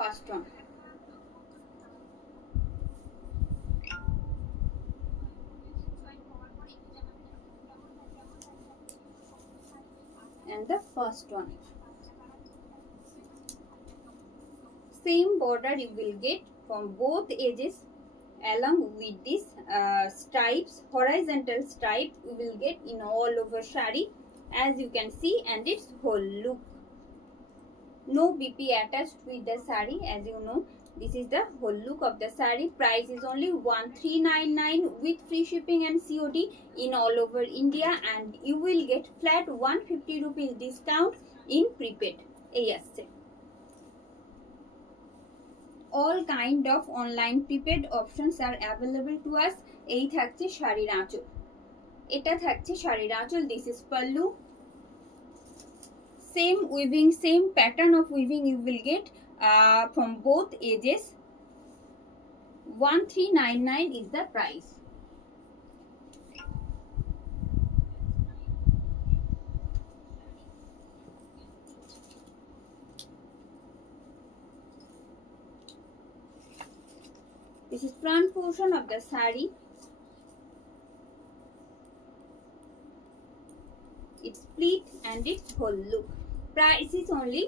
first one. And the first one. Same border you will get from both edges along with this stripes, horizontal stripe you will get in all over sari, as you can see, and its whole look. No BP attached with the sari, as you know. This is the whole look of the sari. Price is only 1399 with free shipping and COD in all over India, and you will get flat 150 rupees discount in prepaid. All kind of online prepaid options are available to us. এই থাকছে শাড়ির আঁচল, এটা থাকছে শাড়ির আঁচল. This is pallu. Same weaving, same pattern of weaving you will get from both edges. 1399 is the price. This is front portion of the sari. Its pleat and its whole look. Price is only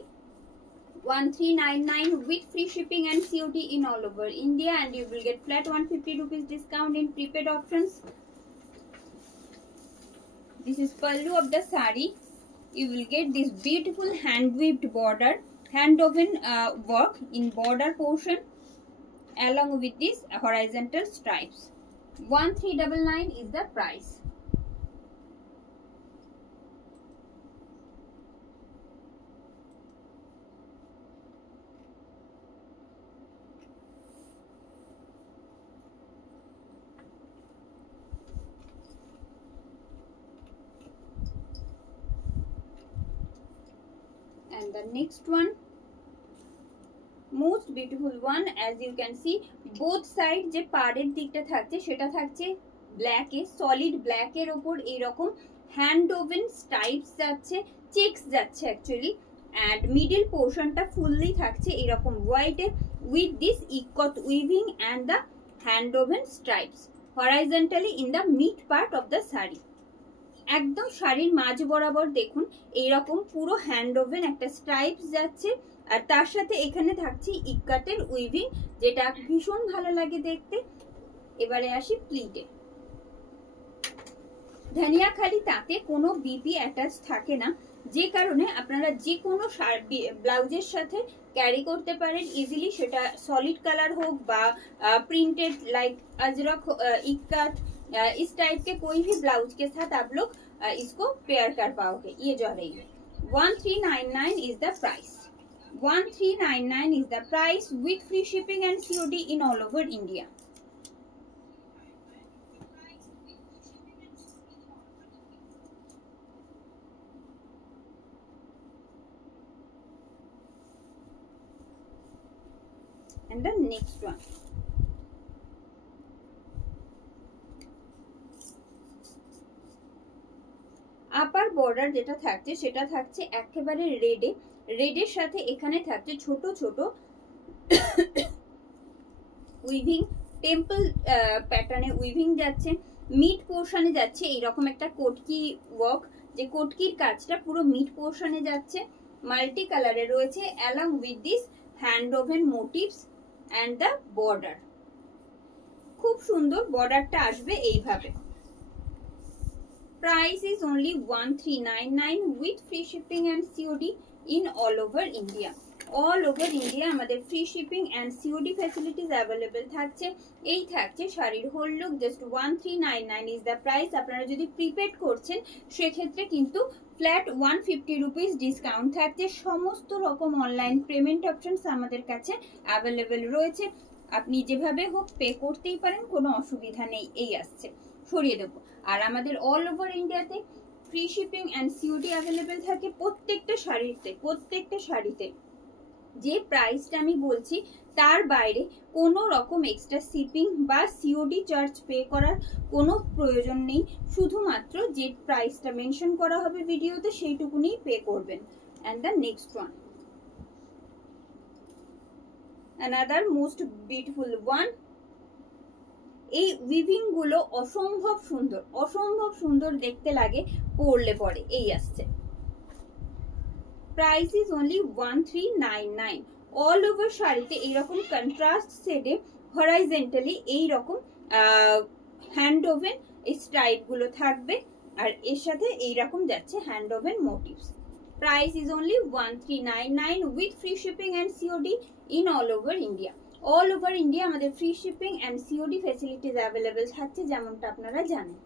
1399 with free shipping and COD in all over India, and you will get flat 150 rupees discount in prepaid options. This is pallu of the sari. You will get this beautiful hand weaved border, hand woven work in border portion along with this horizontal stripes. 1399 is the price. And the next one, most beautiful one, as you can see, both side যে পাড়ের দিকটা থাকছে সেটা থাকছে ব্ল্যাক এ, solid black এর উপর এইরকম hand woven stripes যাচ্ছে, চেকস যাচ্ছে অ্যাকচুয়ালি, and middle পোর্শনটা ফুললি থাকছে এরকম হোয়াইট এ with this ikat weaving and the hand woven stripes horizontally in the mid part of the saree. একদম শাড়ির মাঝ বরাবর দেখুন এইরকম পুরো হ্যান্ড ওভেন একটা স্ট্রাইপস যাচ্ছে, আর তার সাথে এখানে থাকছে ইকাতের উইভিং, যেটা ভীষণ ভালো লাগে দেখতে. এবারে আসি প্লিটে. ধনিয়াখালি তাতে কোনো বিপি অ্যাটাচ থাকে না, যে কারণে আপনারা যে কোনো ব্লাউজের সাথে ক্যারি করতে পারেন ইজিলি, সেটা সলিড কালার হোক বা प्रिंटेड लाइक अजरक इक्कत इस टाइप के कोई भी ब्लाउज के साथ आप लोग इसको पेयर कर पाओगे. ये जो रही है 1399 is the price. 1399 is the price with free shipping and COD in all over India. And the next one, upper border যেটা থাকছে সেটা থাকছে একেবারে রেডে, রেডের সাথে এখানে থাকছে ছোট ছোট উইভিং, টেম্পল প্যাটার্নে উইভিং যাচ্ছে, মিড পোর্শনে যাচ্ছে এইরকম একটা কোটকি ওয়ার্ক, যে কোটকির কাজটা পুরো মিড পোর্শনে যাচ্ছে, মাল্টি কালারে রয়েছে along with this hand woven motives and the border. খুব সুন্দর বর্ডারটা আসবে এইভাবে. Price is only 1399 with free shipping and COD in all over India. All over India আমাদের free shipping and COD facilities available থাকছে. এই থাকছে শাড়ির whole look, just 1399 is the price. আপনারা যদি প্রিপেড করছেন সেক্ষেত্রে কিন্তু ফ্ল্যাট 150 রুপিস ডিসকাউন্ট থাকছে. সমস্ত রকম অনলাইন পেমেন্ট অপশনস আমাদের কাছে অ্যাভেলেবেল রয়েছে, আপনি যেভাবে হোক পে করতেই পারেন, কোনো অসুবিধা নেই. এই আসছে সরিয়ে দেবো. আর আমাদের অল ওভার ইন্ডিয়াতে free shipping and COD available থাকে প্রত্যেকটা শাড়িতে. যে প্রাইসটা আমি বলছি তার বাইরে কোনো রকম এক্সট্রা শিপিং বা সিওডি চার্জ পে করার কোনো প্রয়োজন নেই, শুধুমাত্র যে প্রাইসটা মেনশন করা হবে ভিডিওতে সেইটুকুনি পে করবেন. And the next one, another most beautiful one. এই উইভিং গুলো অসম্ভব সুন্দর দেখতে লাগে পরলে পরে। এই আসছে, price is only 1399। All over শাড়িতে এইরকম কন্ট্রাস্ট শেডে হরাইজেন্টালি এইরকম হ্যান্ড ওভেন স্ট্রাইপ গুলো থাকবে, আর এর সাথে এইরকম যাচ্ছে hand woven motives. Price is only 1399 with free shipping and COD in all over India. All over India আমাদের free shipping and COD facilities available থাকছে, যেমনটা আপনারা জানেন।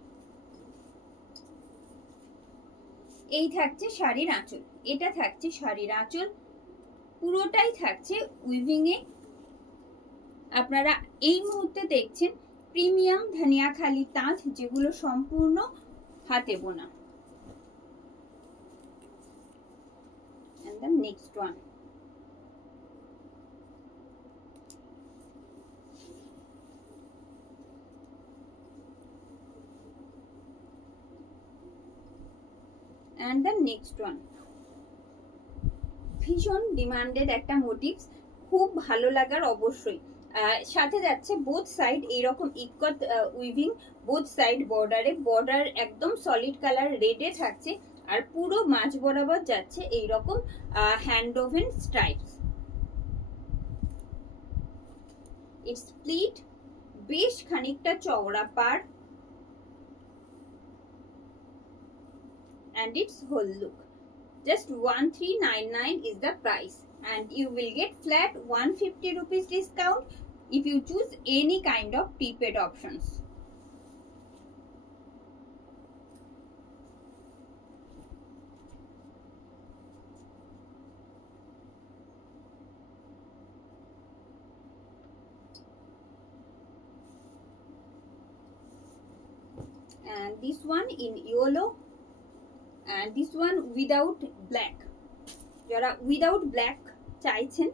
এই থাকছে শাড়ির আঁচল, এটা থাকছে শাড়ির আঁচল, পুরোটাই থাকছে উইভিং এ। আপনারা এই মুহূর্তে দেখছেন প্রিমিয়াম ধনিয়াখালি তাঁত, যেগুলো সম্পূর্ণ হাতে বোনা। and the next one, and the next one, ভীষণ ডিমান্ডেড একটা মোটিভস, খুব ভালো লাগার অবশ্যই। সাথে যাচ্ছে বোথ সাইড এইরকম ইকট উইভিং, বোথ সাইড বর্ডারে, বর্ডার একদম সলিড কালার রেডে থাকছে, আর পুরো মাঝ বরাবর যাচ্ছে এইরকম hand woven stripes. It's split, বেশ খানিকটা চওড়া পার, and its whole look. Just 1399 is the price, and you will get flat 150 rupees discount if you choose any kind of prepaid options. And this one in yellow, and this one without black। যারা without black চাইছেন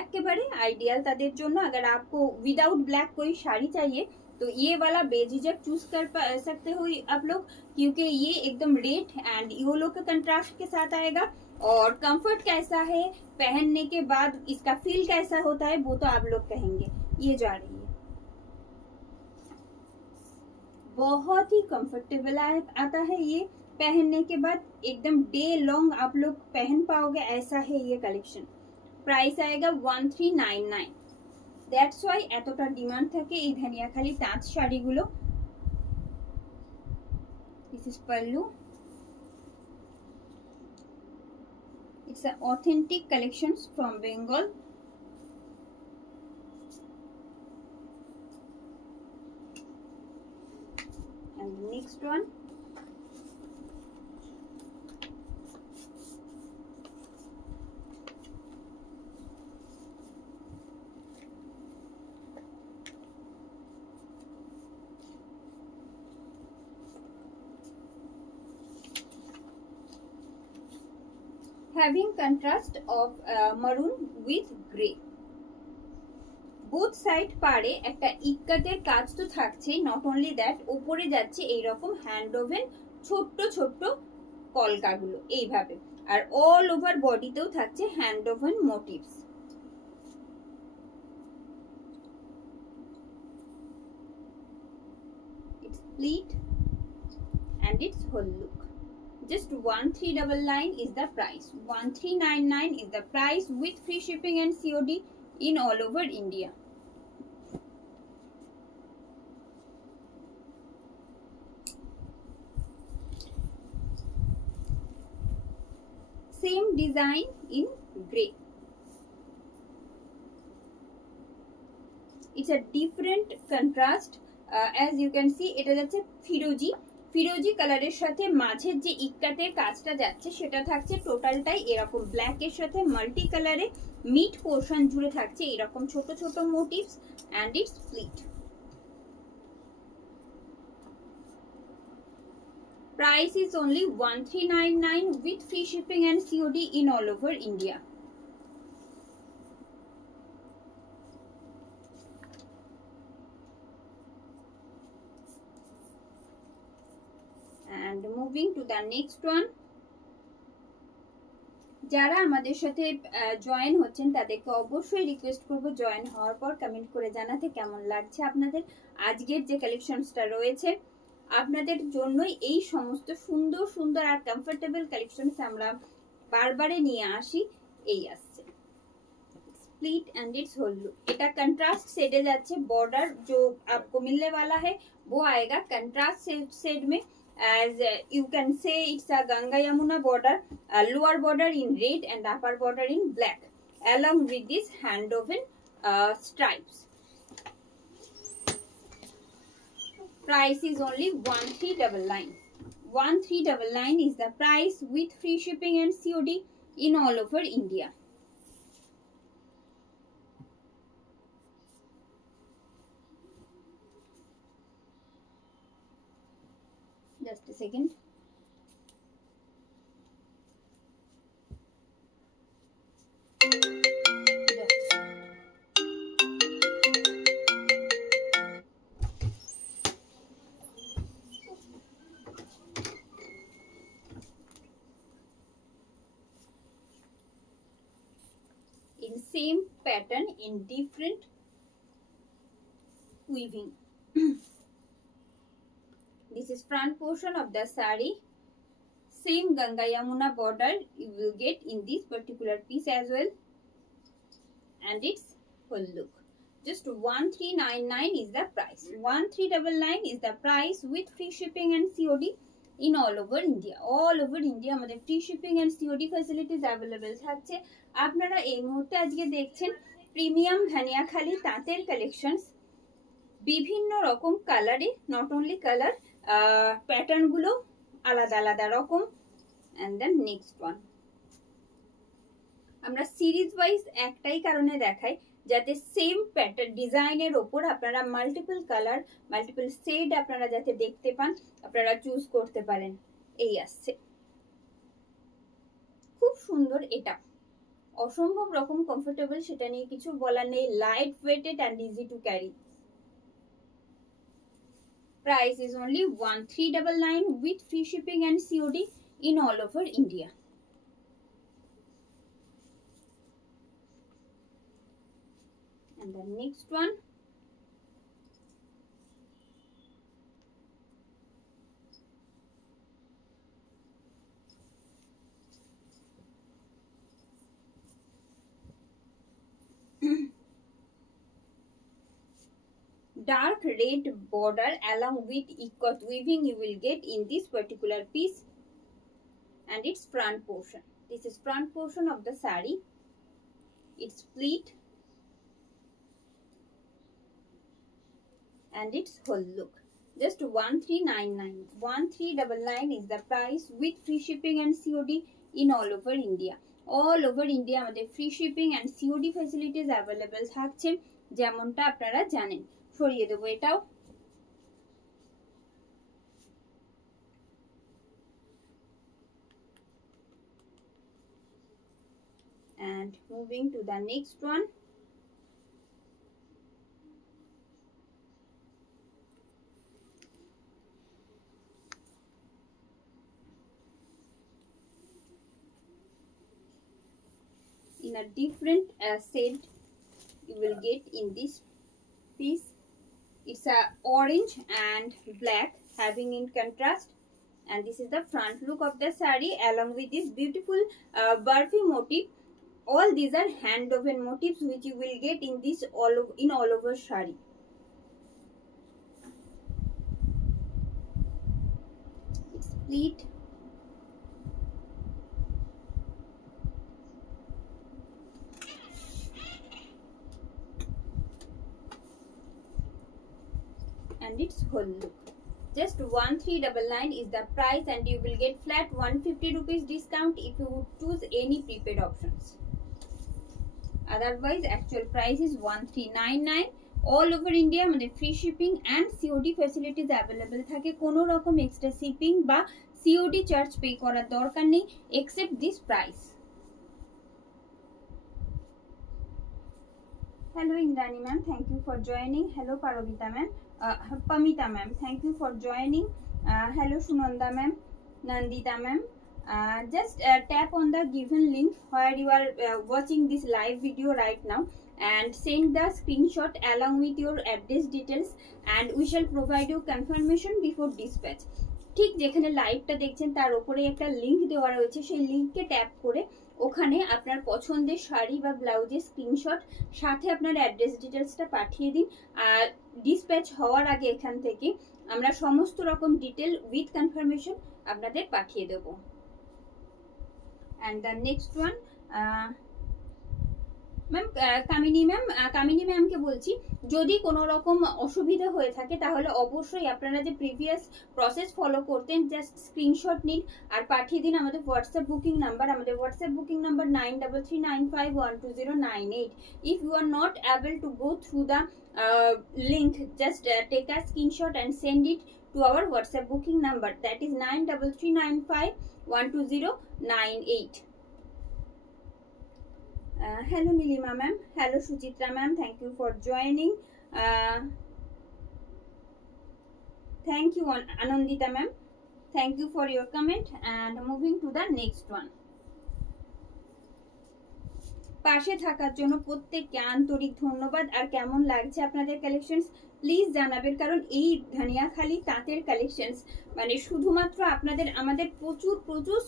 একেবারে आइडियल তাদের জন্য। अगर आपको without black कोई साड़ी चाहिए तो ये वाला बेझिझक चूज कर सकते हो आप लोग, क्योंकि ये एकदम रेड एंड येलो के कंट्रास्ट के साथ आएगा। और कंफर्ट कैसा है पहनने के बाद, इसका फील कैसा होता है, वो तो आप लोग कहेंगे। ये जा रही है, बहुत ही कंफर्टेबल आता है ये, पहनने के बाद एकदम डे लॉन्ग आप लोग पहन पाओगे, ऐसा है ये कलेक्शन। प्राइस आएगा 1399। दैट्स वाई এতটা ডিমান্ড থাকে এই ধনিয়াখালি তাঁত শাড়িগুলো। This is pallu, it's an authentic collections from Bengal। and the next one, having contrast of maroon with grey। Both side পারে একটা ইক্কাতের কাজ তো থাকছে, নট অনলি দ্যাট, উপরে যাচ্ছে এইরকম হ্যান্ড ওভেন ছোট্ট ছোট্ট কলকাগুলো এইভাবে, আর অল ওভার বডিতেও থাকছে hand woven motifs. It's split and its whole look. Just 1399 is the price. 1399 is the price with free shipping and COD in all over India. Same design in grey. It's a different contrast. As you can see, এটা যাচ্ছে ফিরোজি কালারের সাথে মাঝের যে ইক্কাতের কাজটা যাচ্ছে সেটা থাকছে টোটালটাই এরকম ব্ল্যাক এর সাথে মাল্টি কালারে, মিড পোর্শন জুড়ে থাকছে এরকম ছোট ছোট motives, and it's split. Price is only 1399 with free shipping and COD in all over India. And moving to the next one, যারা আমাদের সাথে জয়েন হচ্ছেন তাদেরকে অবশ্যই রিকোয়েস্ট করব জয়েন হওয়ার পর কমেন্ট করে জানাতে কেমন লাগছে আপনাদের আজকের যে কালেকশনসটা রয়েছে। আপনাদের জন্যই এই সমস্ত সুন্দর সুন্দর আর কমফোর্টেবল কালেকশনস আমরা বারবারে নিয়ে আসি। এই আসছে split and it's whole look. এটা कंट्रास्ट शेड जाच्छे, बॉर्डर जो आपको मिलने वाला है वो आएगा कंट्रास्ट शेड में। as you can say it's a Ganga Yamuna border, lower border in red and upper border in black along with this hand woven stripes. Price is only 1399. 1399 is the price with free shipping and COD in all over India. Just a second. In same pattern in different weaving. This is front portion of the sari. Same Ganga Yamuna border you will get in this particular piece as well. And its whole look. Just 1399 is the price. 1399 is the price with free shipping and COD in all over India. All over India আমাদের free shipping and COD facilities available থাকছে। আপনারা এই মুহূর্তে আজকে দেখছেন প্রিমিয়াম ধানিয়াখালী তাঁতের কালেকশনস, বিভিন্ন রকম কালারে, নট অনলি কালার, প্যাটার্ন গুলো আলাদা আলাদা রকম। এন্ড দেন নেক্সট ওয়ান আমরা সিরিজ ওয়াইজ একটাই কারণে দেখাই যাতে সেম প্যাটার্ন ডিজাইনের ওপর আপনারা মাল্টিপল কালার মাল্টিপল শেড আপনারা যাতে দেখতে পান, আপনারা চুজ করতে পারেন। এই আসছে খুব সুন্দর, এটা অসম্ভব রকম কমফোর্টেবল, সেটা নিয়ে কিছু বলার নেই। Light weighted and easy to carry. Price is only 1399 with free shipping and COD in all over India. And the next one, dark red border along with ikat weaving you will get in this particular piece and its front portion. This is front portion of the sari. It's split and its whole look. Just 1399. 1399 is the price with free shipping and COD in all over India. All over India আমাদের free shipping and COD facilities available থাকছে, যেমনটা আপনারা জানেন। সরিয়ে দেবো এটাও। And moving to the next one. In a different shade you will get in this piece. It's a orange and black having in contrast, and this is the front look of the sari along with this beautiful barfi motif. All these are hand woven motifs which you will get in this all over sari. It's split and its whole look. Just 1399 is the price and you will get flat 150 rupees discount if you would choose any prepaid options. Otherwise actual price is 1399. All over India আমাদের free shipping and COD facilities available থাকে। কোনো রকম extra shipping বা COD charge pay করার দরকার নেই except this price. Hello Indrani ma'am, thank you for joining. Hello Parobita ma'am. Pamita ma'am, thank you for joining. Hello Sunanda ma'am, Nandita ma'am, Just tap on the given link where you are watching this live video right now and send the screenshot along with your address details and we shall provide you confirmation before dispatch. ঠিক যেখানে লাইভটা দেখছেন তার উপরে একটা লিংক দেওয়া রয়েছে, সেই লিংকে ট্যাপ করে ওখানে আপনার পছন্দের শাড়ি বা ব্লাউজের স্ক্রিনশট সাথে আপনার অ্যাড্রেস ডিটেলসটা পাঠিয়ে দিন। আর ডিসপ্যাচ হওয়ার আগে এখান থেকে আমরা সমস্ত রকম ডিটেল উইথ কনফার্মেশন আপনাদের পাঠিয়ে দেবো। and the next one ma'am Kamini ম্যামকে বলছি, যদি কোনো রকম অসুবিধা হয়ে থাকে তাহলে অবশ্যই আপনারা যে প্রিভিয়াস প্রসেস ফলো করতেন জাস্ট স্ক্রিনশট নিন আর পাঠিয়ে দিন আমাদের হোয়াটসঅ্যাপ বুকিং নাম্বার। আমাদের WhatsApp booking number 9339512098। If you are not able to go through the link, just take a screenshot and send it to our WhatsApp booking number, that is 9339512098. Hello Nilima ma'am, hello Suchitra ma'am, thank you for joining. Thank you Anandita ma'am, thank you for your comment. And moving to the next one, পাশে থাকার জন্য প্রত্যেককে আন্তরিক ধন্যবাদ। আর কেমন লাগছে আপনাদের collections please জানাবেন, কারণ এই ধানিয়াখালি তাঁতের কালেকশনস মানে শুধুমাত্র আপনাদের, আমাদের প্রচুর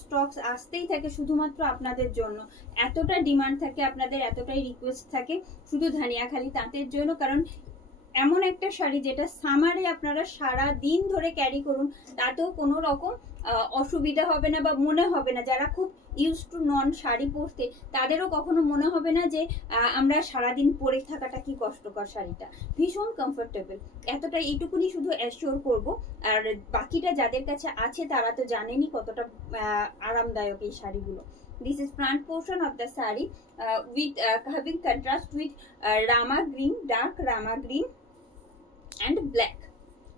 স্টকস আসতেই থাকে শুধুমাত্র আপনাদের জন্য। এতটা ডিমান্ড থাকে আপনাদের, এতটাই রিকোয়েস্ট থাকে শুধু ধানিয়াখালি তাঁতের জন্য, কারণ এমন একটা শাড়ি যেটা সামারে আপনারা সারা দিন ধরে ক্যারি করুন তাতেও কোনো রকম অসুবিধা হবে না বা মনে হবে না, যারা খুব ইউজ টু নন শাড়ি পরতে তাদেরও কখনো মনে হবে না যে আমরা সারাদিন পরে থাকাটা কি কষ্টকর। শাড়িটা ভীষণ কমফোর্টেবল, এতটা এইটুকুনি শুধু অ্যাসিওর করব। আর বাকিটা যাদের কাছে আছে তারা তো জানেনই কতটা আরামদায়ক এই শাড়িগুলো। This is front portion of the saree with having contrast with Rama green, dark Rama green and black,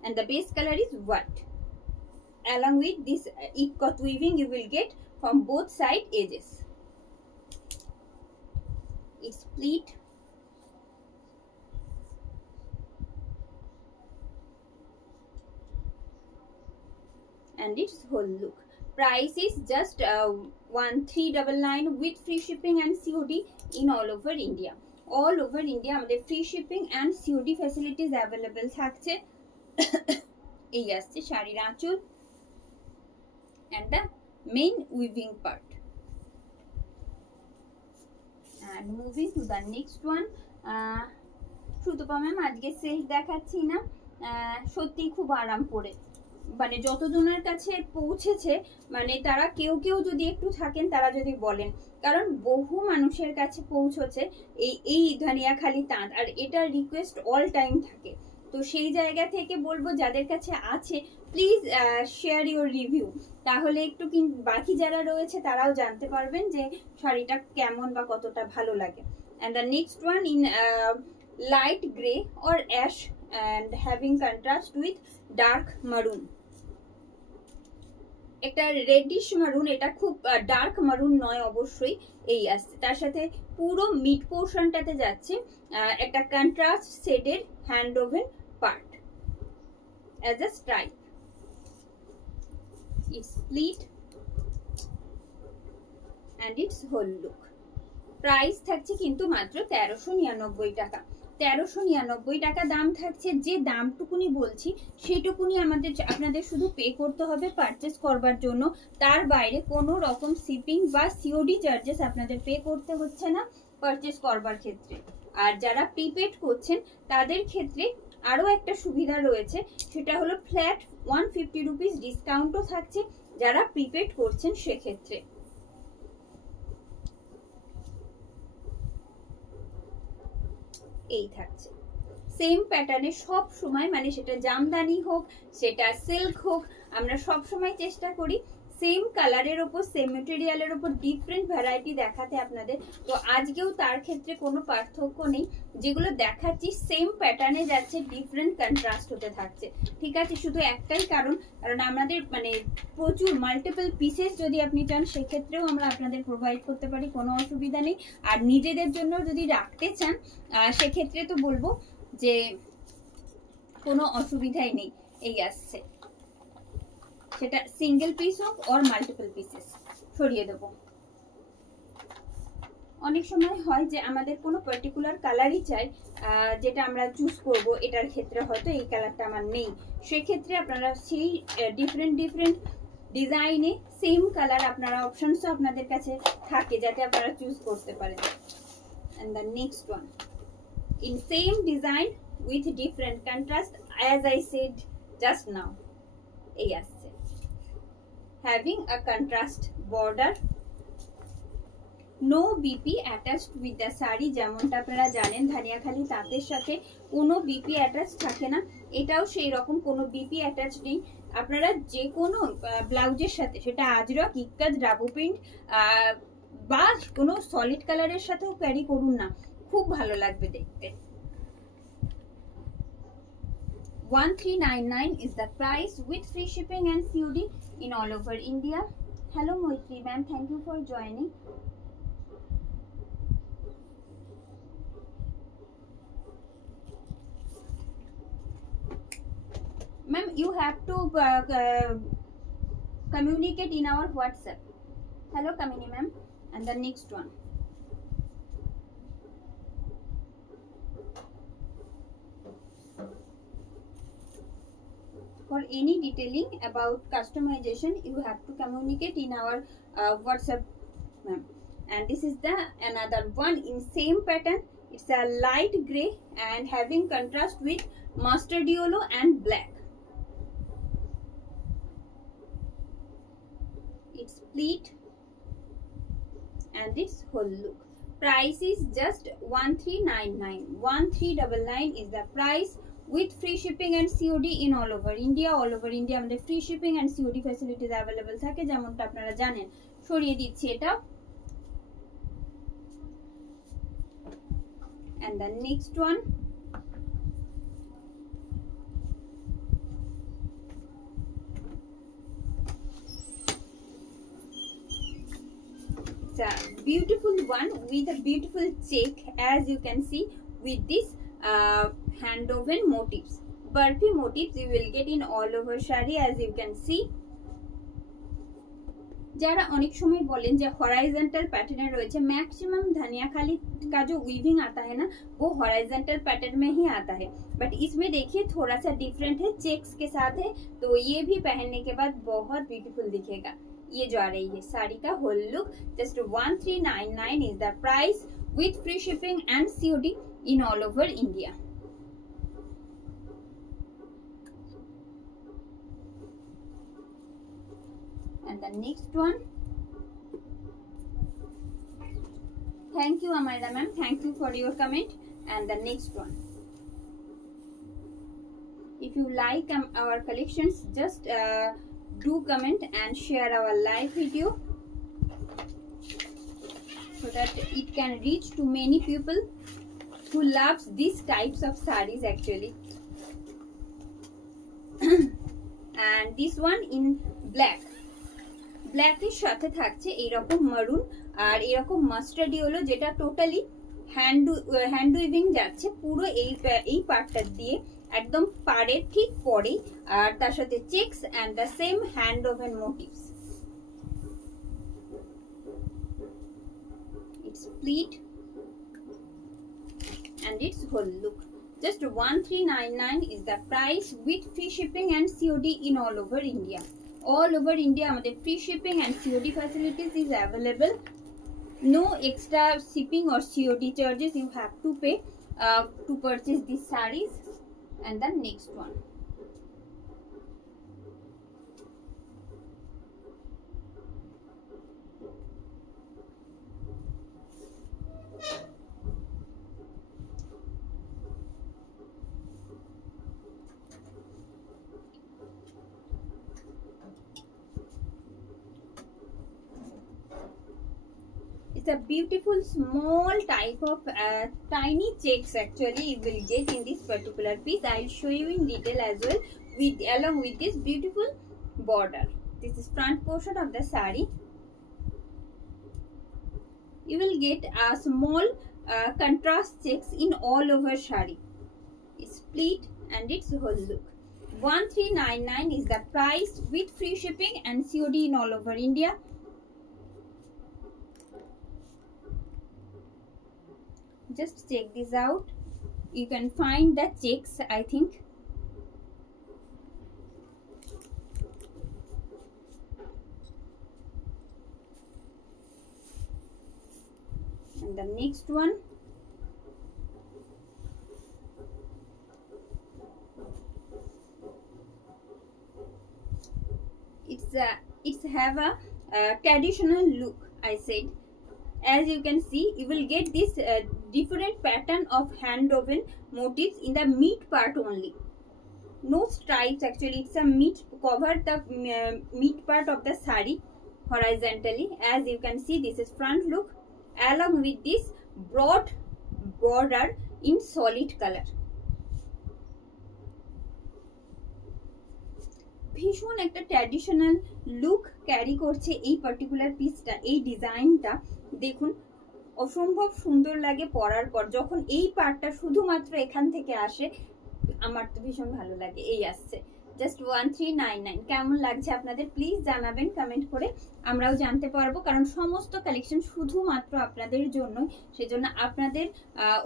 and the base color is white. Along with this ikat weaving you will get from both side edges. It's pleat, and its whole look. Price is just 1399 with free shipping and COD in all over India. All over India আমাদের free shipping and COD facilities available থাকছে। এই আসছে শাড়ির আঁচল and the main weaving part. And moving to the next one, Sutapa ম্যাম আজকে সিল্ক দেখাচ্ছি না, সত্যি খুব আরাম পড়ে, মানে যতজনের কাছে পৌঁছেছে মানে তারা কেউ যদি একটু থাকেন তারা যদি বলেন, কারণ বহু মানুষের কাছে পৌঁছেছে এই ধানিয়াখালি তাঁত, আর এটা রিকোয়েস্ট অল টাইম থাকে। তো সেই জায়গা থেকে বলবো যাদের কাছে আছে প্লিজ শেয়ার ইউর রিভিউ, তাহলে একটু বাকি যারা রয়েছে তারাও জানতে পারবেন যে শাড়িটা কেমন বা কতটা ভালো লাগে। and the next one in light gray or ash and having contrast with dark maroon, একটা রেডিশ মারুন, এটা খুব ডার্ক মারুন নয় অবশ্যই, এই আসছে তার সাথে পুরো মিড পোর্শনটাতে যাচ্ছে একটা কন্ট্রাস্ট শেডের hand woven part as a stripe. It's pleat and its whole look. Price থাকছে কিন্তু মাত্র 1399 টাকা। 1399 টাকা দাম থাকছে। যে দামটুকুনি বলছি সেটুকুনি আপনাদের শুধু পে করতে হবে পারচেস করবার জন্য, তার বাইরে কোনো রকম শিপিং বা সিওডি চার্জেস আপনাদের পে করতে হচ্ছে না পারচেস করবার ক্ষেত্রে। আর যারা প্রিপেড করছেন তাদের ক্ষেত্রে আরো একটা সুবিধা রয়েছে, সেটা হলো ফ্ল্যাট 150 রুপিস ডিসকাউন্টও থাকছে যারা প্রিপেড করছেন সেক্ষেত্রে। এই থাকছে সেম প্যাটার্নে সব সময়, মানে সেটা জামদানি হোক সেটা সিল্ক হোক, আমরা সব সময় চেষ্টা করি সেম কালারের ওপর সেম মেটেরিয়ালের ওপর ডিফারেন্ট ভ্যারাইটি দেখাতে আপনাদের। তো আজকেও তার ক্ষেত্রে কোনো পার্থক্য নেই, যেগুলো দেখাচ্ছি সেম প্যাটার্নে যাচ্ছে, ডিফারেন্ট কন্ট্রাস্ট হতে থাকছে। ঠিক আছে, শুধু একটাই কারণ আমাদের মানে প্রচুর মাল্টিপল পিসেস যদি আপনি চান সেক্ষেত্রেও আমরা আপনাদের প্রোভাইড করতে পারি, কোনো অসুবিধা নেই। আর নিজেদের জন্য যদি রাখতে চান সেক্ষেত্রে তো বলবো যে কোনো অসুবিধাই নেই। এই আসছে সেটা সিঙ্গেল পিস হোক অর মাল্টিপল পিসেস। সরিয়ে দেবো। অনেক সময় হয় যে আমাদের কোনো পার্টিকুলার কালারই চাই, যেটা আমরা চুজ করব, এটার ক্ষেত্রে হয়তো এই কালারটা আমার নেই, সেক্ষেত্রে আপনারা সেই ডিফারেন্ট ডিজাইনে সেম কালার আপনারা অপশনসও আপনাদের কাছে থাকে যাতে আপনারা চুজ করতে পারেন। and the next one in same design with different contrast, as I said just now, এই আসছে having a contrast border, no BP attached with the saree। যেমনটা আপনারা জানেন ধানিয়াখালি তাঁতের সাথে কোনো বিপি অ্যাটাচ থাকে না, এটাও সেই রকম কোনো বিপি অ্যাটাচ নেই। আপনারা যে কোনো ব্লাউজের সাথে, সেটা আজরক, ইক্কাত, ডাবু প্রিন্ট বা কোনো সলিড কালারের সাথেও ক্যারি করুন না, খুব ভালো লাগবে দেখতে। 1399 is the price with free shipping and COD in all over India. Hello Moitri ma'am, thank you for joining. Ma'am, you have to communicate in our WhatsApp. Hello Kamini ma'am. And the next one, for any detailing about customization you have to communicate in our WhatsApp ma'am. And this is the another one in same pattern. It's a light gray and having contrast with mustard yellow and black. It's pleat and its whole look. Price is just 1399. 1399 is the price with free shipping and COD in all over India. All over India আমাদের free shipping and COD facilities available থাকে, যেমনটা আপনারা জানেন। সরিয়ে দিচ্ছি এটা। And the next one, it's a beautiful one with a beautiful check, as you can see, with this hand woven motifs, burfi motifs you will get in all over shari, as you can see। যারা অনেক সময় বলেন যে horizontal pattern রয়েছে, मैक्सिमम धनियाखाली का जो वीविंग आता है ना वो हॉरिजॉन्टल पैटर्न में ही आता है, बट इसमें देखिए थोड़ा सा डिफरेंट है, चेक्स के साथ है, तो ये भी पहनने के बाद बहुत ब्यूटीफुल दिखेगा। ये जो आ रही है साड़ी का whole look, just 1399 is the price with free shipping and COD in all over India. And the next one, thank you Amara ma'am, thank you for your comment. And the next one, if you like our collections, just do comment and share our live video so that it can reach to many people who loves these types of sarees actually। and this one in black, black এর সাথে থাকছে এইরকম মারুন আর এরকম mustard yellow, যেটা totally hand weaving যাচ্ছে পুরো এই পার্টটা দিয়ে একদম পাড়ের ঠিক পরে, আর তার সাথে checks and the same hand woven motifs. It's pleat and its whole look. Just 1399 is the price with free shipping and COD in all over India. All over India আমাদের free shipping and COD facilities is available. No extra shipping or COD charges you have to pay to purchase these sarees. And the next one, it's a beautiful small type of tiny checks actually you will get in this particular piece. I'll show you in detail as well along with this beautiful border. This is front portion of the saree. You will get a small contrast checks in all over saree. It's pleat and its whole look. 1399 is the price with free shipping and COD in all over India. Just check this out. You can find the checks, I think. And the next one, it's have a traditional look, I said. As you can see, you will get this different pattern of hand woven motifs in the mid part only. No stripes, actually it's a mid, cover the mid part of the sari horizontally. As you can see, this is front look along with this broad border in solid color. ভীষণ একটা traditional look carry করছে এই পার্টিকুলার পিসটা, এই ডিজাইনটা দেখুন অসম্ভব সুন্দর লাগে পরার পর। যখন এই পার্টটা শুধুমাত্র এখান থেকে আসে আমার তো ভীষণ ভালো লাগে। এই আসছে জাস্ট 1399। কেমন লাগছে আপনাদের প্লিজ জানাবেন কমেন্ট করে, আমরাও জানতে পারবো, কারণ সমস্ত কালেকশন শুধুমাত্র আপনাদের জন্য, সেজন্য আপনাদের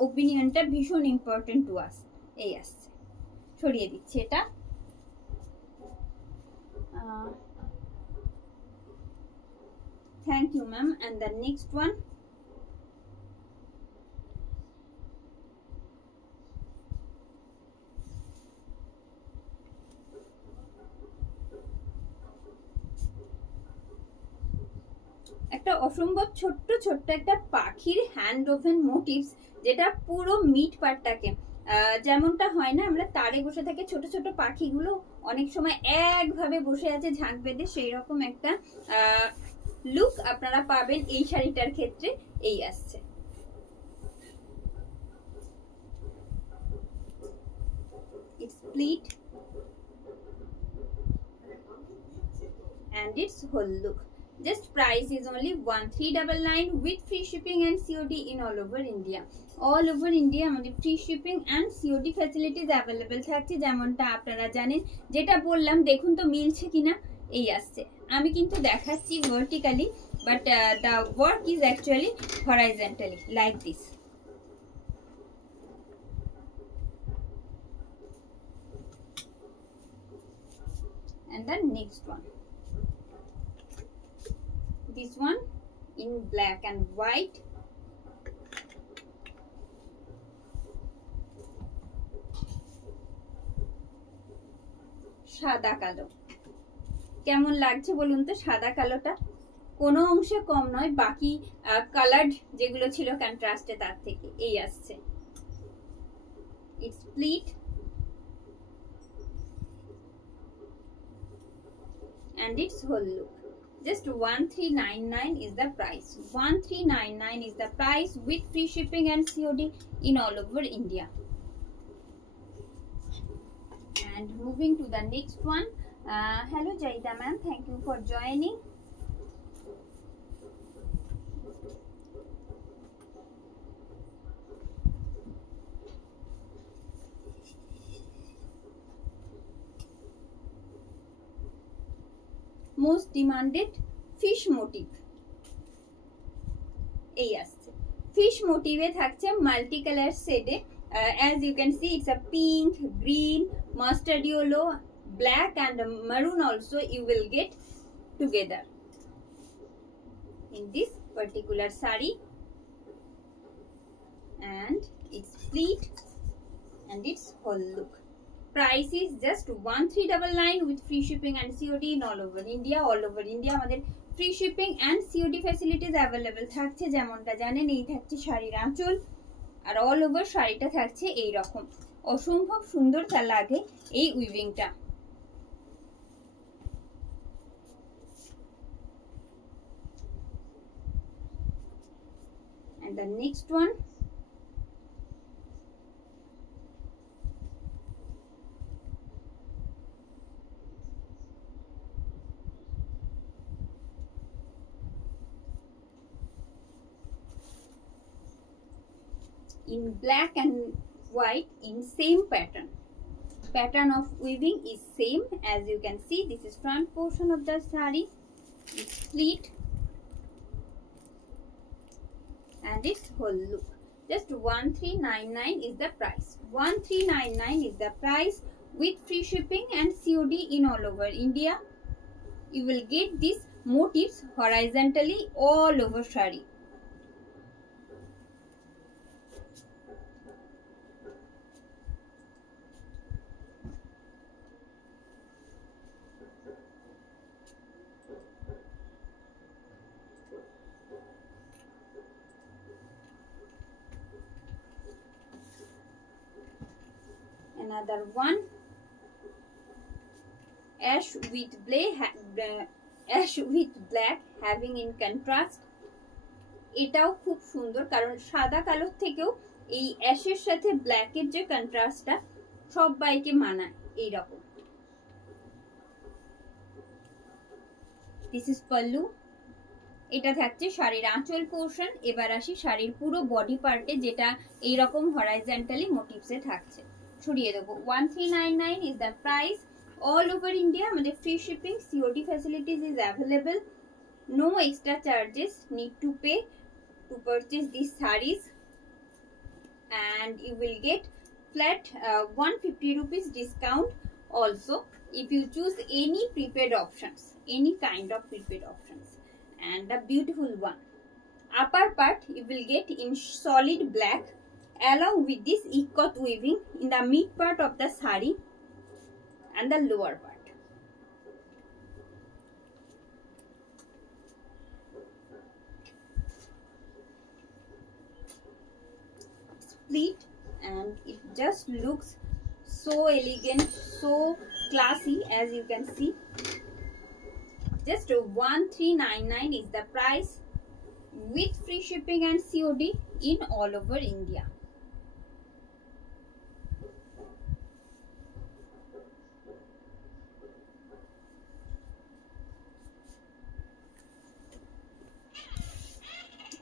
ওপিনিয়নটা ভীষণ ইম্পর্টেন্ট টু আস। এই আসছে, সরিয়ে দিচ্ছি এটা। Thank you, ma'am. And the next one, একটা অসম্ভব ছোট্ট ছোট্ট একটা পাখির হ্যান্ড ওভেন মোটিভস, যেটা পুরো মিড পার্টটাকে যেমনটা হয় না আমরা তারে বসে থাকে ছোট ছোট পাখিগুলো অনেক সময় একভাবে বসে আছে ঝাঁক বেঁধে, সেই রকম একটা লুক আপনারা পাবেন এই শাড়িটার ক্ষেত্রে। এই আসছে, it's split and its whole look. Just price is only 1399 with free shipping and COD in all over India. All over India আমাদের free shipping and COD facilities available থাকছে, যেমনটা আপনারা জানেন। যেটা বললাম দেখুন তো মিলছে কিনা। এই আসছে, আমি কিন্তু দেখাচ্ছি vertically, but the work is actually horizontally like this. And the next one, this one in black and white, সাদা কালো। কেমন লাগছে বলুন তো সাদা কালোটা? কোনো অংশে কম নয় বাকি কালার্ড যেগুলো ছিল কন্ট্রাস্টে তার থেকে। এই আসছে, it's split and its whole look. Just 1399 is the price. 1399 is the price with free shipping and COD in all over India. And moving to the next one. Hello Jaida ma'am, thank you for joining. Most demanded fish motif. এই আসছে, fish motive থাকছে multi colour শেডে। as you can see, it's a pink, green, mustard yellow, black and maroon also you will get together in this particular sari, and it's split and its whole look. Price is just 1399 with free shipping and COD in all over India. All over India আমাদের free shipping and COD facilities available থাকছে, যেমনটা জানেন। এই থাকছে শাড়ির আঁচল, আর all over শাড়িটা থাকছে এই রকম। অসম্ভব সুন্দর লাগে এই উইভিংটা। And the next one, in black and white in same pattern. Pattern of weaving is same. As you can see, this is front portion of the sari, it's split and its whole look. Just 1399 is the price. 1399 is the price with free shipping and COD in all over India. You will get these motifs horizontally all over shari. Another one, ash with black having in contrast. এটাও খুব সুন্দর, কারণ সাদা কালোর থেকেও এই অ্যাশের সাথে ব্ল্যাকের যে কন্ট্রাস্টটা সবাইকে মানায় এইরকম। This is pallu. এটা থাকছে শাড়ির আঁচল পোর্শন। এবার আসি শাড়ির পুরো বডি পার্টে, যেটা এইরকম হরাইজন্টালি মোটিভসে থাকছে। ছড়িয়ে দেবো। 1399 is the price. All over India আমাদের free shipping, COD facilities is available. No extra charges need to pay to purchase these sarees, and you will get flat 150 rupees discount also if you choose any prepaid options, any kind of prepaid options. And a beautiful one, upper part you will get in solid black along with this ikat weaving in the mid part of the saree and the lower part. Split, and it just looks so elegant, so classy, as you can see. Just 1399 is the price with free shipping and COD in all over India.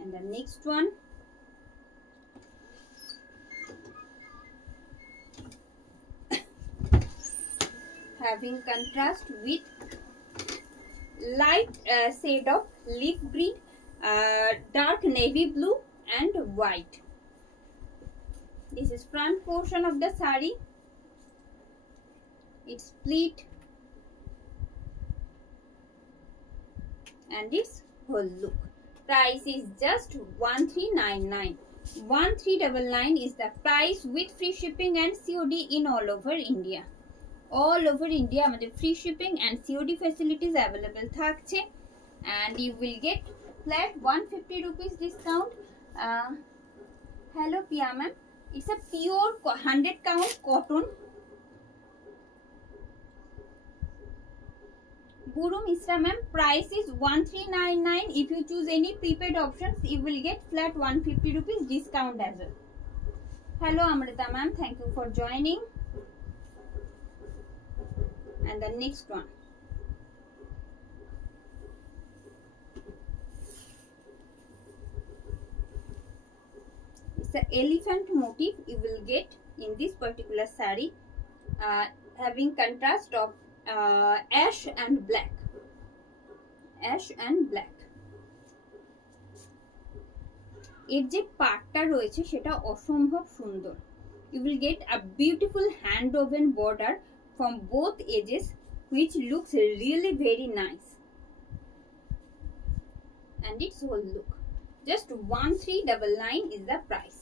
And the next one, having contrast with light shade of leaf green, dark navy blue and white. This is front portion of the saree. It's split and its whole look. Price is just 1399. 1399 is the price with free shipping and COD in all over India. All over India আমাদের free shipping and COD facilities available থাকছে, and you will get flat 150 rupees discount. Hello Pia ma'am, it's a pure 100 count cotton. Guru Misra ma'am, price is 1399. If you choose any prepaid options, you will get flat 150 rupees discount as well. Hello Amrita ma'am, thank you for joining. And the next one, it's an elephant motif you will get in this particular saree, having contrast of ash and black. Ash and black. এর যে পাটটা রয়েছে সেটা অসম্ভব সুন্দর। You will get a beautiful hand woven border from both edges, which looks really very nice, and its whole look. Just 1399 is the price.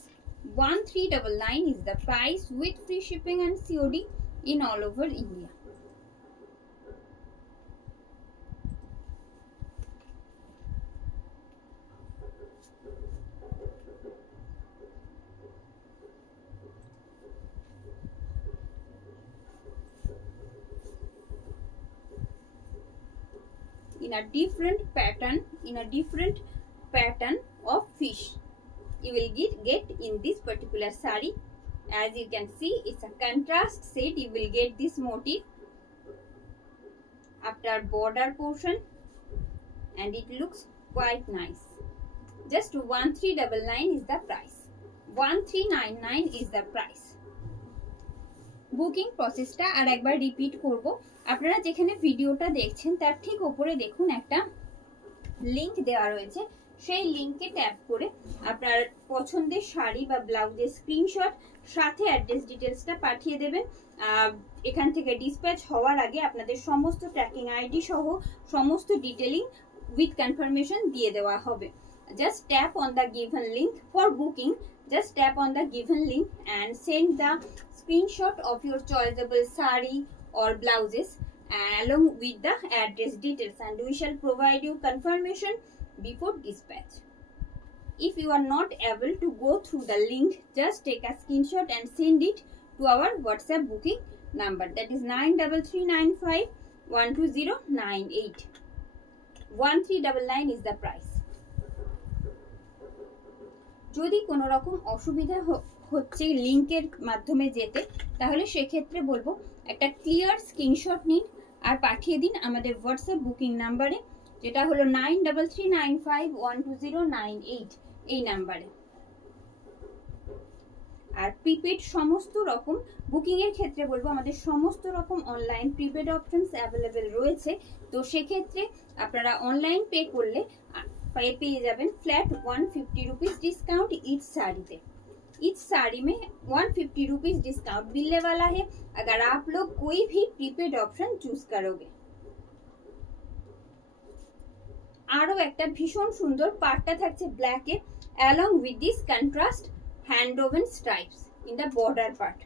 1399 is the price with free shipping and COD in all over India. In a different pattern of fish you will get in this particular saree. As you can see, it's a contrast set. You will get this motif after border portion, and it looks quite nice. Just 1399 is the price. 1399 is the price. Booking প্রসেসটা আর একবার রিপিট করব। আপনারা যেখানে ভিডিওটা দেখছেন তার ঠিক উপরে দেখুন একটা লিংক দেওয়া রয়েছে, সেই লিঙ্কে ট্যাপ করে আপনার পছন্দের শাড়ি বা ব্লাউজের স্ক্রিনশট সাথে অ্যাড্রেস ডিটেলসটা পাঠিয়ে দেবেন। এখান থেকে ডিসপ্যাচ হওয়ার আগে আপনাদের সমস্ত ট্র্যাকিং আইডি সহ সমস্ত ডিটেলিং উইথ কনফার্মেশন দিয়ে দেওয়া হবে। Just tap on the given link for booking. Just tap on the given link and send the screenshot of your choiceable sari or blouses along with the address details, and we shall provide you confirmation before dispatch. If you are not able to go through the link, just take a screenshot and send it to our WhatsApp booking number, that is 9395120998. 1399 is the price. যদি কোনো রকম অসুবিধা হচ্ছে লিংকের মাধ্যমে যেতে, তাহলে সেক্ষেত্রে বলবো একটা ক্লিয়ার স্ক্রিনশট নিন আর পাঠিয়ে দিন আমাদের হোয়াটসঅ্যাপ বুকিং নাম্বারে, যেটা হলো 9395120998 এই নাম্বারে। আর প্রিপেড সমস্ত রকম বুকিং এর ক্ষেত্রে বলবো আমাদের সমস্ত রকম অনলাইন প্রিপেড অপশনস অ্যাভেলেবেল রয়েছে। তো সেক্ষেত্রে আপনারা অনলাइन पे করলে पेয়ে যাবেন फ्लैट 150 रुपीस डिस्काउंट ईच साड़ी पे। ईच साड़ी में 150 रुपीस डिस्काउंट मिलने वाला है अगर आप लोग कोई भी प्रीपेड ऑप्शन चूज करोगे। आरो একটা ভীষণ সুন্দর পাটটা থাকছে ব্ল্যাকে along with this contrast hand woven stripes in the border part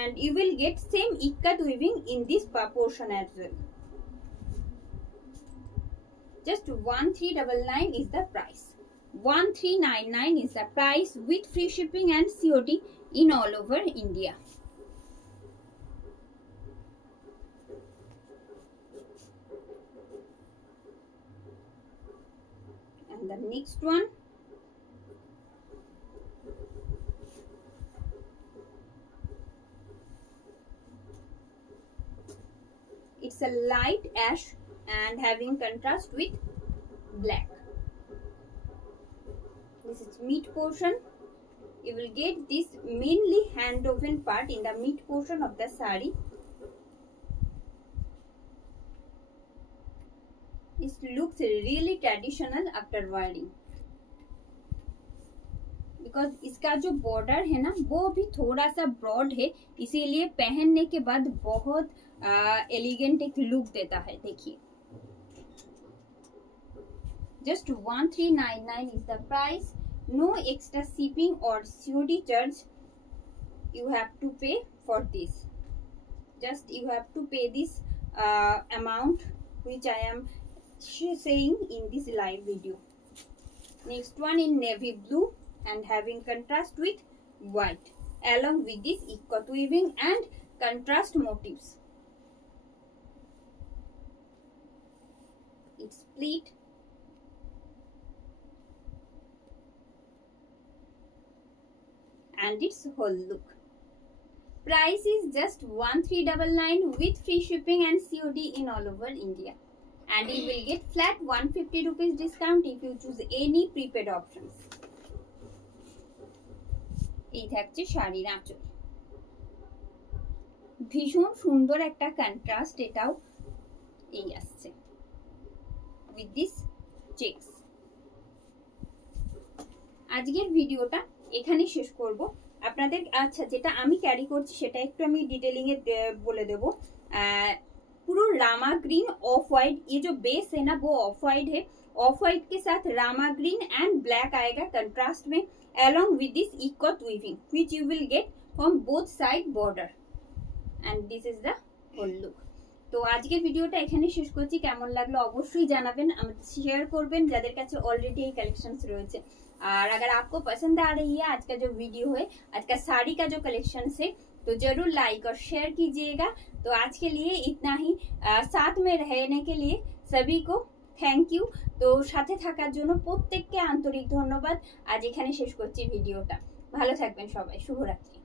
and you will get same ikat weaving in this portion as well. Just 1399 is the price. 1399 is the price with free shipping and COD in all over India. And the next one, it's a light ash and having contrast with black. This is mid portion. You will get this mainly hand woven part in the mid portion of the sari. It looks really traditional after wearing because इसका जो बॉर्डर है ना वो भी थोड़ा सा ब्रॉड है, इसीलिए पहनने के बाद बहुत एलिगेंट एक लुक देता है। देखिए just 1399 is the price. No extra shipping or COD charge you have to pay for this. Just you have to pay this amount which I am saying in this live video. Next one in navy blue and having contrast with white along with this ikat weaving and contrast motifs. It's split and its whole look. Price is just 1399 with free shipping and COD in all over India, and you will get flat 150 rupees discount if you choose any prepaid options. এই থাকছে শাড়ির আঁচল, ভীষণ সুন্দর একটা কন্ট্রাস্ট, এটাও এই আসছে with this checks. আজকের ভিডিওটা এখানে শেষ করব। আপনাদের আচ্ছা যেটা আমি ক্যারি করছি সেটা একটু আমি डिटेलिंग এ বলে দেব। पूरा रामा ग्रीन ऑफ वाइट, ये जो बेस है ना वो ऑफ वाइट है। ऑफ वाइट के साथ रामा ग्रीन एंड ब्लैक आएगा कंट्रास्ट में along with this ikat weaving which you will get from both side border and this is the whole look. তো আজকের ভিডিওটা এখানে শেষ করছি। কেমন লাগলো অবশ্যই জানাবেন, আমাদের শেয়ার করবেন যাদের কাছে অলরেডি এই কালেকশনস রয়েছে। और अगर आपको पसंद आ रही है आज का जो वीडियो है, आज का साड़ी का जो कलेक्शन है, तो जरूर लाइक और शेयर कीजिएगा। तो आज के लिए इतना ही, साथ में रहने के लिए सभी को थैंक यू। तो साथे থাকার জন্য প্রত্যেককে আন্তরিক ধন্যবাদ। আজ এখানে শেষ করছি ভিডিওটা। ভালো থাকবেন সবাই, শুভরাত্রি।